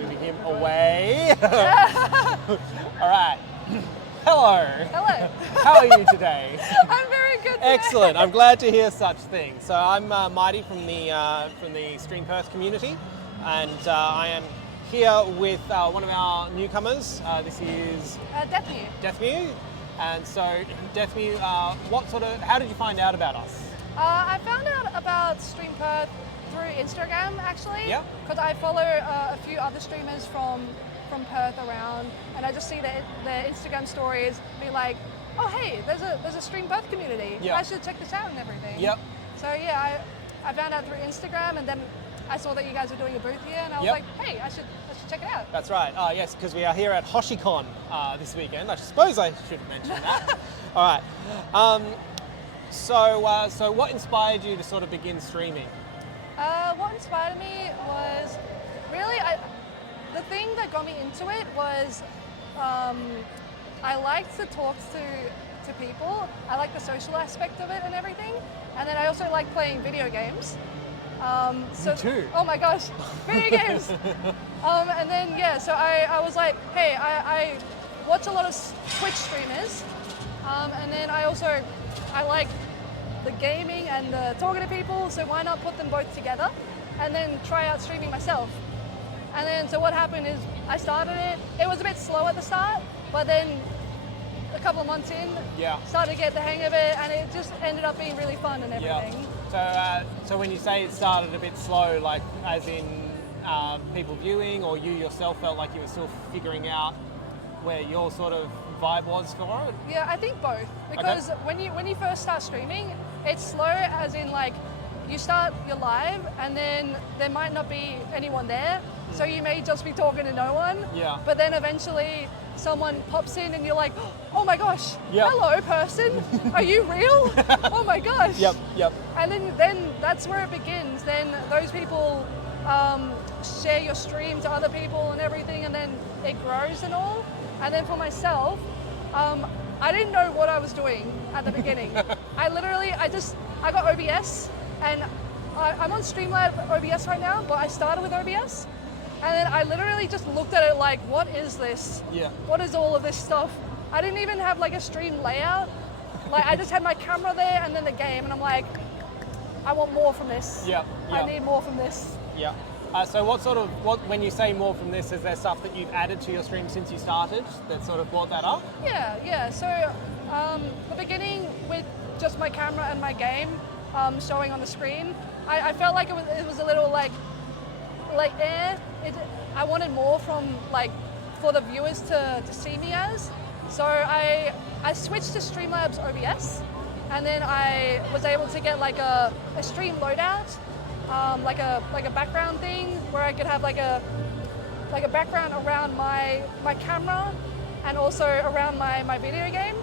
moving him away. All right. Hello. Hello. How are you today? I'm very good today. Excellent. I'm glad to hear such things. So I'm Mighty from the Stream Perth community, and I am here with one of our newcomers. This is DeathMew. DeathMew. And so, DeathMew, how did you find out about us? I found out about Stream Perth through Instagram, actually. Yeah. Because I follow a few other streamers from Perth around, and I just see their Instagram stories, be like, oh hey, there's a Stream Perth community. Yeah. I should check this out and everything. Yep. So yeah, I found out through Instagram, and then I saw that you guys were doing a booth here, and I was Yep. like, hey, I should check it out. That's right. Yes, because we are here at HoshiCon this weekend. I suppose I should mention that. All right. So what inspired you to sort of begin streaming? What inspired me was really, the thing that got me into it was I liked to talk to people. I like the social aspect of it and everything. And then I also like playing video games. Me too. Oh my gosh, video games! And then yeah, so I was like, hey, I watch a lot of Twitch streamers, and then I like the gaming and the talking to people, so why not put them both together and then try out streaming myself? And then so what happened is I started it. It was a bit slow at the start, but then a couple of months in, started to get the hang of it, and it just ended up being really fun and everything. Yeah. So when you say it started a bit slow, like as in people viewing, or you yourself felt like you were still figuring out where your sort of vibe was for it? Yeah, I think both. Because when you first start streaming, it's slow as in like you start your live and then there might not be anyone there, so you may just be talking to no one. Yeah. But then eventually someone pops in and you're like, oh my gosh, hello person, are you real? Oh my gosh. Yep. And then that's where it begins. Then those people share your stream to other people and everything, and then it grows and all. And then for myself, I didn't know what I was doing at the beginning. I got OBS, and I'm on Streamlab OBS right now, but I started with OBS. And then I literally just looked at it like, what is this? Yeah. What is all of this stuff? I didn't even have like a stream layout. Like I just had my camera there and then the game, and I'm like, I want more from this. Yeah. I need more from this. Yeah. So when you say more from this, is there stuff that you've added to your stream since you started that sort of brought that up? Yeah. So the beginning with just my camera and my game showing on the screen, I felt like it was a little like I wanted more from for the viewers to see me as. So I switched to Streamlabs OBS, and then I was able to get like a stream loadout, like a background thing where I could have like a background around my camera and also around my video game,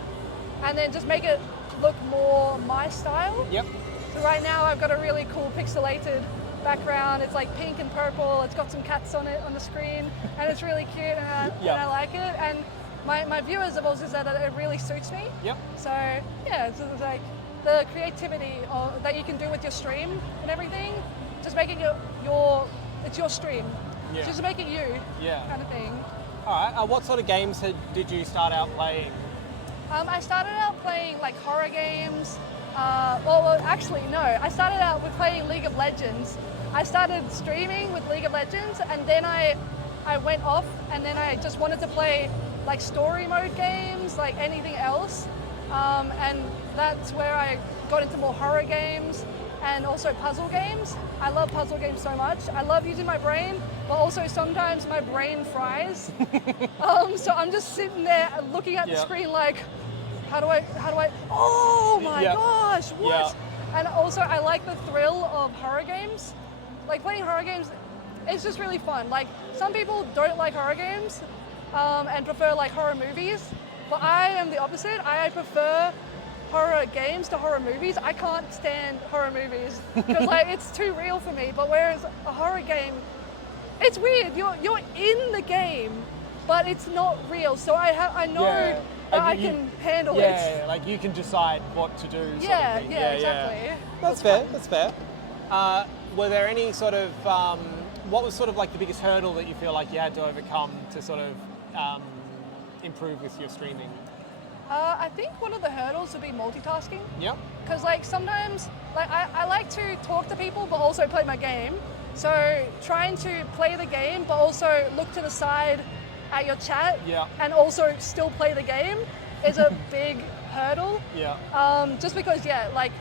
and then just make it look more my style. Yep. So right now I've got a really cool pixelated background. It's like pink and purple. It's got some cats on it on the screen, and it's really cute, and I like it. And my viewers have also said that it really suits me. Yep. So yeah, it's like the creativity that you can do with your stream and everything, just making it's your stream. Yeah. Just make it you. Yeah. Kind of thing. All right. What sort of games did you start out playing? I started out playing like horror games. Well, actually, no. I started out with playing League of Legends. I started streaming with League of Legends, and then I went off, and then I just wanted to play like story mode games, like anything else. And that's where I got into more horror games and also puzzle games. I love puzzle games so much. I love using my brain, but also sometimes my brain fries. So I'm just sitting there looking at the screen like, how do I, oh my gosh, what? And also I like the thrill of horror games. Like playing horror games, it's just really fun. Like some people don't like horror games and prefer like horror movies, but I am the opposite. I prefer horror games to horror movies. I can't stand horror movies because like it's too real for me. But whereas a horror game, it's weird. You're in the game, but it's not real. So I know that I can handle it. Yeah, like you can decide what to do. Yeah, exactly. That's fair. Were there any sort of what was sort of like the biggest hurdle that you feel like you had to overcome to sort of improve with your streaming? I think one of the hurdles would be multitasking. Yep. Because like sometimes, like I like to talk to people, but also play my game. So trying to play the game, but also look to the side at your chat, and also still play the game is a big hurdle. Yeah. Just because, like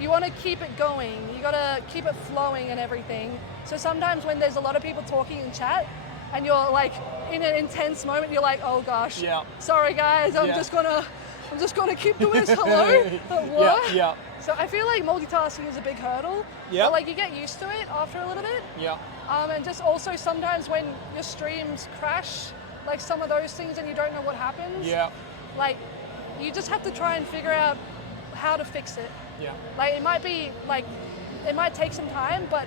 you want to keep it going, you got to keep it flowing and everything. So sometimes when there's a lot of people talking in chat, and you're like in an intense moment, you're like, oh gosh, sorry guys, I'm just gonna keep doing this. Hello, what? Yeah. So I feel like multitasking is a big hurdle. Yeah. But like you get used to it after a little bit. Yeah. And just also sometimes when your streams crash, like some of those things, and you don't know what happens. Yeah. Like you just have to try and figure out how to fix it. Yeah. Like it might take some time, but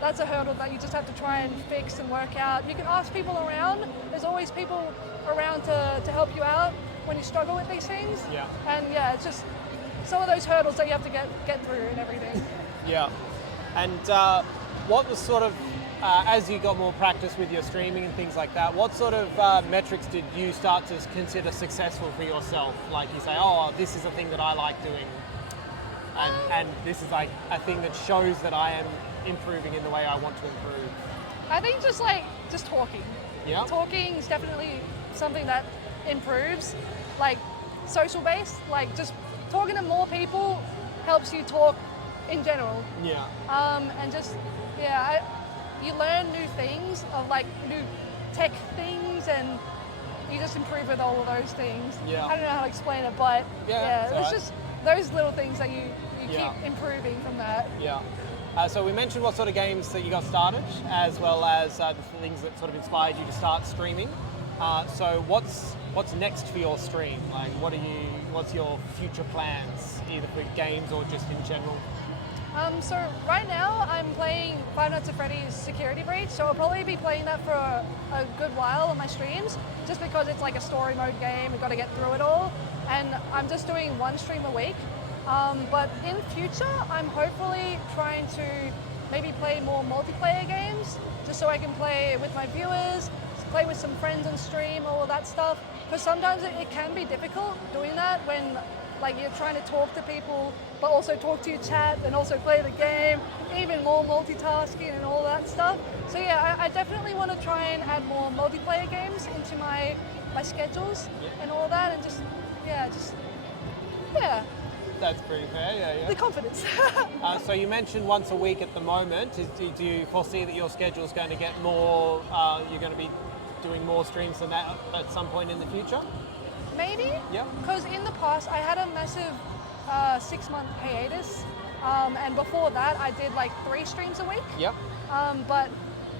that's a hurdle that you just have to try and fix and work out. You can ask people around. There's always people around to help you out when you struggle with these things. Yeah. And it's just some of those hurdles that you have to get through and everything. Yeah. And what was sort of, as you got more practice with your streaming and things like that, what sort of metrics did you start to consider successful for yourself? Like you say, oh, this is a thing that I like doing. And this is like a thing that shows that I am improving in the way I want to improve. I think just talking. Yeah. Talking is definitely something that improves. Like social based, like just talking to more people helps you talk in general. Yeah. And just you learn new things of like new tech things, and you just improve with all of those things. Yeah. I don't know how to explain it, but it's just those little things that you keep improving from that. Yeah. So we mentioned what sort of games that you got started, as well as the things that sort of inspired you to start streaming. So what's next for your stream? Like, what's your future plans, either for games or just in general? So right now I'm playing Five Nights at Freddy's Security Breach, so I'll probably be playing that for a good while on my streams, just because it's like a story mode game, we've got to get through it all, and I'm just doing one stream a week. But in future, I'm hopefully trying to maybe play more multiplayer games, just so I can play with my viewers, play with some friends on stream, all of that stuff. Because sometimes it can be difficult doing that when like you're trying to talk to people, but also talk to your chat and also play the game, even more multitasking and all that stuff. So I definitely want to try and add more multiplayer games into my schedules and all that, and just. That's pretty fair, yeah. The confidence. So you mentioned once a week at the moment. Do you foresee that your schedule is going to get more, you're going to be doing more streams than that at some point in the future? Maybe. Yeah. Because in the past, I had a massive 6-month hiatus. And before that, I did like 3 streams a week. Yep. But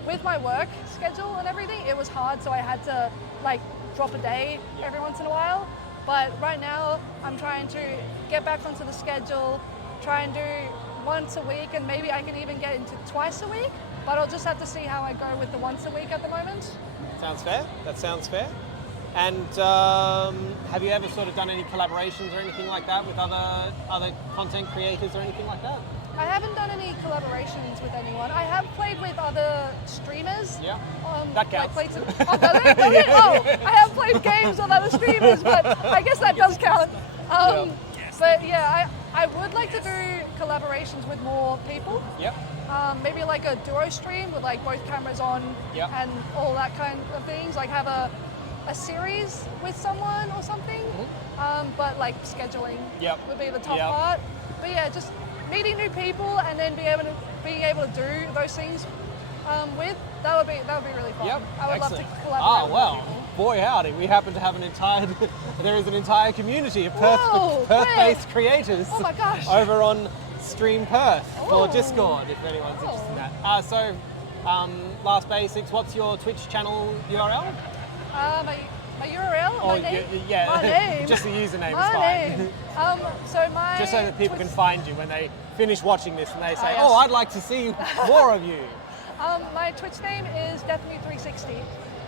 with my work schedule and everything, it was hard. So I had to like drop a day every once in a while. But right now, I'm trying to get back onto the schedule, try and do once a week, and maybe I can even get into twice a week. But I'll just have to see how I go with the once a week at the moment. Sounds fair. That sounds fair. And have you ever sort of done any collaborations or anything like that with other content creators or anything like that? I haven't done any collaborations with anyone. I have played with other streamers. Yeah. That counts. Does it? Oh, I have played games with other streamers, but I guess that does count. But I would like to do collaborations with more people. Yep. Maybe like a duo stream with like both cameras on and all that kind of things. Like have a series with someone or something. Mm-hmm. But like scheduling would be the top part. But just meeting new people and then being able to do those things that would be really fun. Yep. I would Excellent. love to collaborate with people. Boy howdy, we happen to have there is an entire community of Perth-based creators Oh my gosh. over on Stream Perth for Discord, if anyone's interested in that. So, last basics, what's your Twitch channel URL? My URL? My name? My name. Just the username my is fine. Name. So my just so that people can find you when they finish watching this and they say, yes. oh, I'd like to see more of you. My Twitch name is DeathMew360.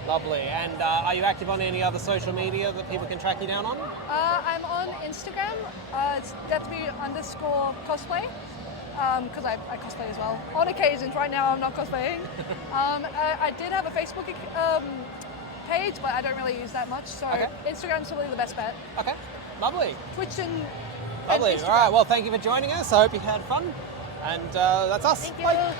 Lovely. And are you active on any other social media that people can track you down on? I'm on Instagram. It's DeathMew_cosplay. because I cosplay as well. On occasions, right now I'm not cosplaying. I did have a Facebook page, but I don't really use that much, so Okay. Instagram's probably the best bet. Okay, lovely. Twitch and Lovely. Instagram. All right, well, thank you for joining us. I hope you had fun. And that's us. Thank you. Bye.